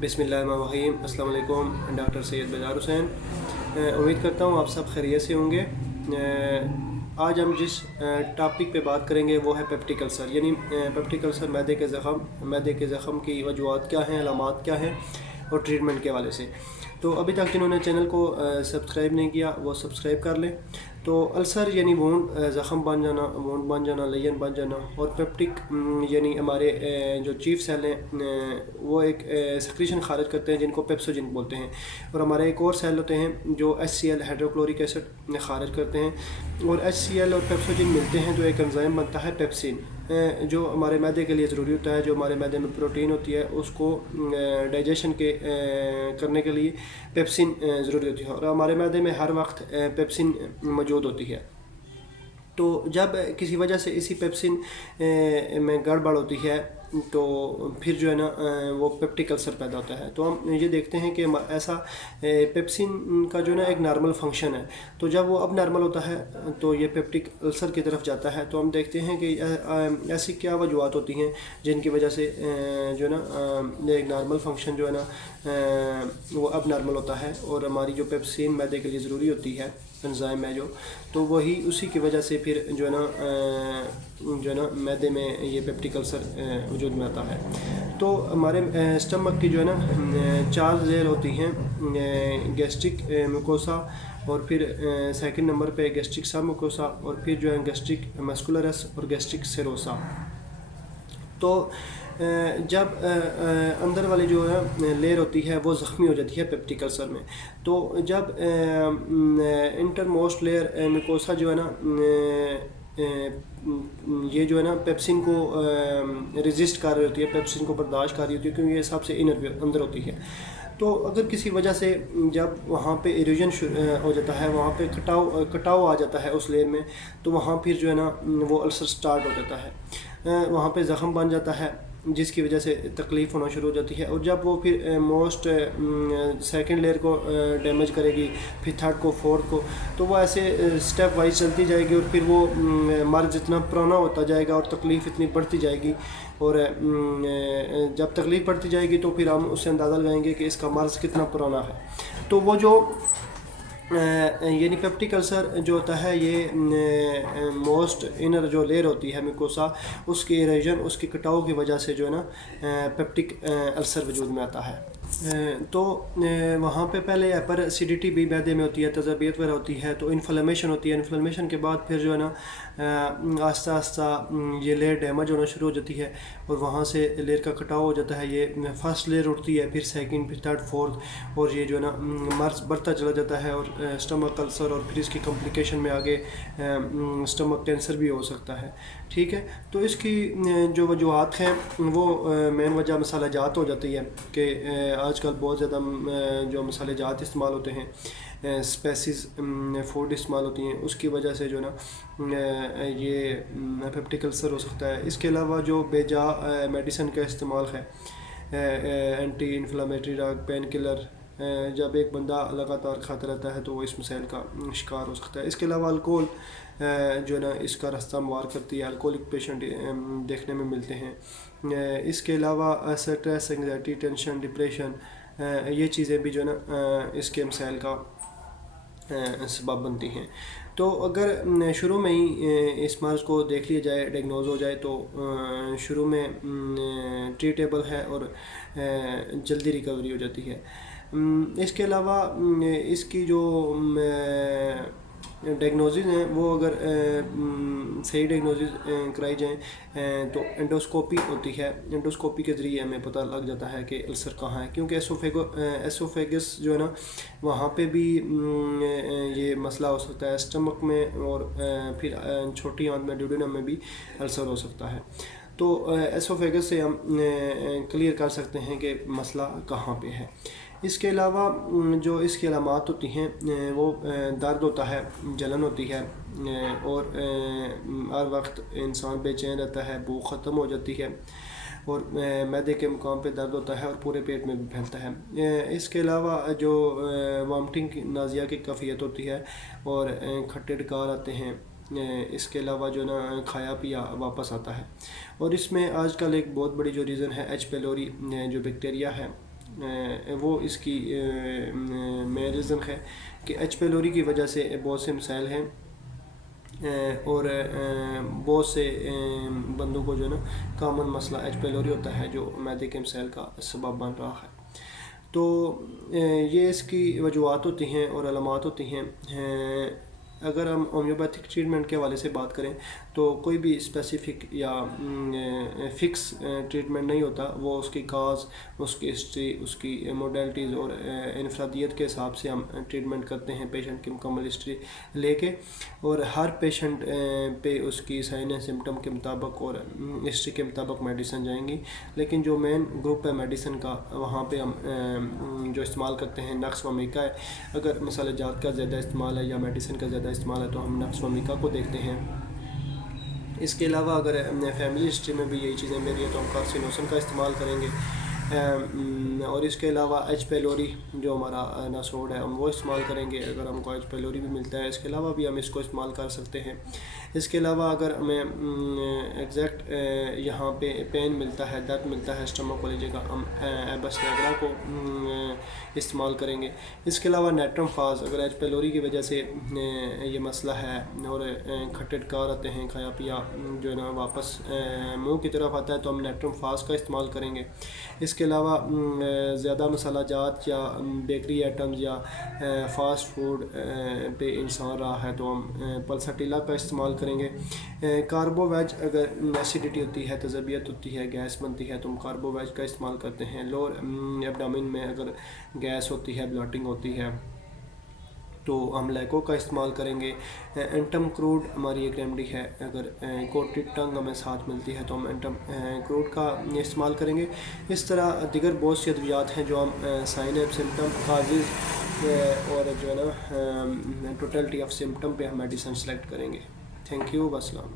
बिस्मिल्लाहिर्रहमानिर्रहीम। अस्सलाम वालेकुम। डॉक्टर सैयद बेदार हुसैन। उम्मीद करता हूँ आप सब खैरियत से होंगे। आज हम जिस टॉपिक पे बात करेंगे वो है पेप्टिक अल्सर, यानी पेप्टिक अल्सर मैदे के ज़ख़म की वजूहात क्या हैं, अलामात क्या हैं और ट्रीटमेंट के हवाले से। तो अभी तक जिन्होंने चैनल को सब्सक्राइब नहीं किया वो सब्सक्राइब कर लें। तो अल्सर यानी वूंड, ज़ख़म बन जाना, वूंड बन जाना, लेजन बन जाना, और पेप्टिक यानी हमारे जो चीफ सेल हैं वो एक सेक्रीशन खारिज करते हैं जिनको पेप्सोजिन बोलते हैं, और हमारे एक और सेल होते हैं जो HCl हाइड्रोक्लोरिक एसिड खारिज करते हैं, और HCl और पेप्सोजिन मिलते हैं तो एक एंजाइम बनता है पेप्सिन, जो हमारे मैदे के लिए ज़रूरी होता है। जो हमारे मैदे में प्रोटीन होती है उसको डाइजेशन के करने के लिए पेप्सिन ज़रूरी होती है, और हमारे मैदे में हर वक्त पेप्सिन मौजूद होती है। तो जब किसी वजह से इसी पेप्सिन में गड़बड़ होती है तो फिर जो है ना वो पेप्टिक अल्सर पैदा होता है। तो हम ये देखते हैं कि ऐसा पेप्सिन का जो है ना एक नॉर्मल फंक्शन है, तो जब वो अब नॉर्मल होता है तो ये पेप्टिक अल्सर की तरफ जाता है। तो हम देखते हैं कि ऐसी क्या वजूहत होती हैं जिनकी वजह से जो है ना एक नॉर्मल फंक्शन जो है ना वो अब नॉर्मल होता है, और हमारी जो पेप्सिन मैदे के लिए ज़रूरी होती है एंजाइम है जो, तो वही उसी की वजह से फिर जो है ना मैदे में ये पेप्टिक अल्सर वजूद में आता है। तो हमारे स्टमक की जो है ना 4 लेयर होती हैं, गैस्ट्रिक म्यूकोसा, और फिर सेकंड नंबर पे गैस्ट्रिक सब म्यूकोसा, और फिर जो है गैस्ट्रिक मस्कुलरस और गैस्ट्रिक सेरोसा। तो जब अंदर वाली जो है लेयर होती है वो ज़ख्मी हो जाती है पेप्टिक अल्सर में, तो जब इंटरमोस्ट लेयर म्यूकोसा जो है ना ये जो है ना पेप्सिन को रेजिस्ट कर रही होती है, पेप्सिन को बर्दाश्त कर रही होती है, क्योंकि ये सबसे अंदर होती है। तो अगर किसी वजह से जब वहाँ पे इरोजन हो जाता है, वहाँ पे कटाव आ जाता है उस लेयर में, तो वहाँ फिर जो है ना वो अल्सर स्टार्ट हो जाता है, वहाँ पे ज़ख़म बन जाता है जिसकी वजह से तकलीफ़ होना शुरू हो जाती है। और जब वो फिर मोस्ट सेकंड लेयर को डैमेज करेगी, फिर थर्ड को, फोर्थ को, तो वो ऐसे स्टेप वाइज चलती जाएगी, और फिर वो मर्ज़ इतना पुराना होता जाएगा और तकलीफ़ इतनी बढ़ती जाएगी, और जब तकलीफ़ बढ़ती जाएगी तो फिर हम उससे अंदाज़ा लगाएंगे कि इसका मर्ज़ कितना पुराना है। तो वो जो यानी पेप्टिक अल्सर जो होता है ये मोस्ट इनर जो लेयर होती है म्यूकोसा, उसके इरोजन, उसके कटाव की वजह से जो है ना पेप्टिक अल्सर वजूद में आता है। तो वहाँ पे पहले पर एसिडिटी भी मैदे में होती है, तज़बियत वगैरह होती है, तो इन्फ्लेमेशन होती है। इन्फ्लेमेशन के बाद फिर जो है ना आस्ता आस्ता ये लेयर डैमेज होना शुरू हो जाती है, और वहाँ से लेयर का कटाव हो जाता है। ये फर्स्ट लेयर उठती है, फिर सेकंड, फिर थर्ड, फोर्थ, और ये जो है ना मर्ज बढ़ता चला जाता है, और स्टमक अल्सर, और फिर इसकी कॉम्प्लिकेशन में आगे स्टमक कैंसर भी हो सकता है। ठीक है, तो इसकी जो वजूहात हैं वो मेन वजह मसाला जात हो जाती है कि आजकल बहुत ज़्यादा जो मसाले जात इस्तेमाल होते हैं, स्पाइसेस फूड इस्तेमाल होती हैं, उसकी वजह से जो ना ये पेप्टिक अल्सर हो सकता है। इसके अलावा जो बेजा मेडिसिन का इस्तेमाल है, anti inflammatory drug, pain killer, जब एक बंदा लगातार खाता रहता है तो वो इस मसाइल का शिकार हो सकता है। इसके अलावा अल्कोहल जो है ना इसका रास्ता हमवार करती है, अल्कोहलिक पेशेंट देखने में मिलते हैं। इसके अलावा स्ट्रेस, एंग्जाइटी, टेंशन, डिप्रेशन, ये चीज़ें भी जो है ना इसके मसाइल का सबब बनती हैं। तो अगर शुरू में ही इस मर्ज़ को देख लिया जाए, डायग्नोज हो जाए, तो शुरू में ट्रीटेबल है और जल्दी रिकवरी हो जाती है। इसके अलावा इसकी जो डायग्नोसिस हैं वो अगर सही डायग्नोसिस कराई जाए तो एंडोस्कोपी होती है। एंडोस्कोपी के ज़रिए हमें पता लग जाता है कि अल्सर कहाँ है, क्योंकि एसोफेगस जो है ना वहाँ पे भी ये मसला हो सकता है, स्टमक में, और फिर छोटी आंत में, ड्यूडेनम में भी अल्सर हो सकता है। तो एसोफेगस से हम क्लियर कर सकते हैं कि मसला कहाँ पे है। इसके अलावा जो इसकी अलामात होती हैं वो दर्द होता है, जलन होती है, और हर वक्त इंसान बेचैन रहता है, भूख ख़त्म हो जाती है, और मैदे के मुकाम पे दर्द होता है और पूरे पेट में भी फैलता है। इसके अलावा जो वॉमिटिंग, नाज़िया की कैफियत होती है, और खट्टे डकार आते हैं। इसके अलावा जो ना खाया पिया वापस आता है। और इसमें आजकल एक बहुत बड़ी जो रीज़न है एच पेलोरी जो बैक्टीरिया है, وہ اس کی مین ریزن ہے کہ ایچ پیلوری کی وجہ سے بہت سے مسائل ہیں اور بہت سے بندوں کو جو ہے نا کامن مسئلہ ایچ پیلوری ہوتا ہے جو معدے کے مسائل کا سبب بن رہا ہے. تو یہ اس کی وجوہات ہوتی ہیں اور علامات ہوتی ہیں. اگر ہم ہومیوپیتھک ٹریٹمنٹ کے حوالے سے بات کریں تو کوئی بھی اسپیسیفک یا فکس ٹریٹمنٹ نہیں ہوتا. وہ اس کی کاز، اس کی ہسٹری، اس کی موڈیلٹیز اور انفرادیت کے حساب سے ہم ٹریٹمنٹ کرتے ہیں پیشنٹ کی مکمل ہسٹری لے کے، اور ہر پیشنٹ پہ اس کی سائن اینڈ سمٹم کے مطابق اور ہسٹری کے مطابق میڈیسن جائیں گی. لیکن جو مین گروپ ہے میڈیسن کا، وہاں پہ ہم جو استعمال کرتے ہیں نقص و میکا ہے. اگر مسالہ جات کا زیادہ استعمال ہے یا میڈیسن کا زیادہ استعمال ہے تو ہم نقص و میکا کو دیکھتے ہیں. اس کے علاوہ اگر فیملی ہسٹری میں بھی یہی چیزیں میری ہیں تو ہم کارسینوسن کا استعمال کریں گے. اور اس کے علاوہ ایچ پیلوری جو ہمارا ناسوڈ ہے ہم وہ استعمال کریں گے اگر ہم کو ایچ پیلوری بھی ملتا ہے. اس کے علاوہ بھی ہم اس کو استعمال کر سکتے ہیں. اس کے علاوہ اگر ہمیں ایگزیکٹ یہاں پہ پین ملتا ہے، درد ملتا ہے اسٹماکولوجی کا، ہم ایبس نیگرا کو استعمال کریں گے. اس کے علاوہ نیٹرم فاز، اگر ایچ پیلوری کی وجہ سے یہ مسئلہ ہے اور کھٹے ڈکار آتے ہیں، کھایا پیا جو ہے نا واپس منہ کی طرف آتا ہے تو ہم نیٹرم فاز کا استعمال کریں گے. اس کے علاوہ زیادہ مسالہ جات یا بیکری آئٹمز یا فاسٹ فوڈ پہ انسان رہا ہے تو ہم پلساٹیلا کا استعمال کریں گے. کاربو ویج، اگر ایسیڈیٹی ہوتی ہے، تذبیت ہوتی ہے، گیس بنتی ہے تو ہم کاربو ویج کا استعمال کرتے ہیں. لوور ایبڈامن میں اگر گیس ہوتی ہے، بلاٹنگ ہوتی ہے تو ہم لیکو کا استعمال کریں گے. انٹم کروڈ ہماری ایک ریمیڈی ہے. اگر کوٹڈ ٹنگ ہمیں ساتھ ملتی ہے تو ہم انٹم کروڈ کا استعمال کریں گے. اس طرح دیگر بہت سی ادویات ہیں جو ہم سائن اینڈ سمٹم، کازز اور جو ہے نا ٹوٹلٹی آف سمٹم پہ ہم میڈیسن سلیکٹ کریں گے. تھینک یو، والسلام.